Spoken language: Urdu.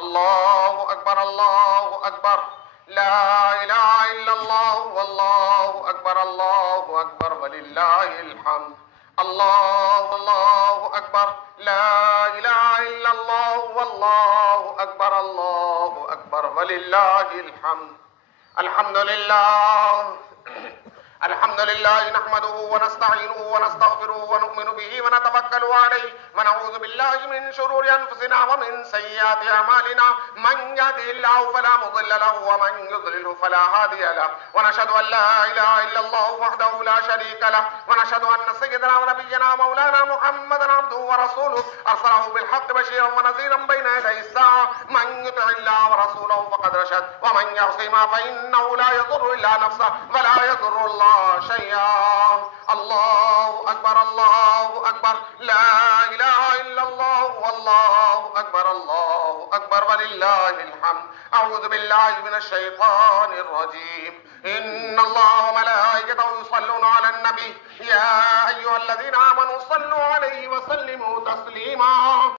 আল্লাহু আকবার, আল্লাহু আকবার, লা ইলাহা ইল্লাল্লাহ, আল্লাহু আকবার, আল্লাহু আকবার, ওয়ালিল্লাহিল হামদ। আল্লাহু আকবার, লা ইলাহা ইল্লাল্লাহ, আল্লাহু আকবার, আল্লাহু আকবার, ওয়ালিল্লাহিল হামদ। আলহামদুলিল্লাহ الحمد لله نحمده ونستعينه ونستغفره ونؤمن به ونتوكل عليه ونعوذ بالله من شرور أنفسنا ومن سيئات أعمالنا من يهده الله فلا مضل له ومن يضلل فلا هادي له ونشهد أن لا إله إلا الله وحده لا شريك له ونشهد أن سيدنا ونبينا مولانا محمدا عبده ورسوله أرسله بالحق بشيرا ونذيرا بين يدي الساعة من يطع الله ورسوله فقد رشد ومن يعصيهما فإنه لا يضر إلا نفسه ولا يضر الله شيئا. الله أكبر، الله أكبر، لا إله إلا الله، والله أكبر، الله أكبر، ولله الحمد. أعوذ بالله من الشيطان الرجيم. إن الله وملائكته يصلون على النبي يا أيها الذين آمنوا صلوا عليه وسلموا تسليما.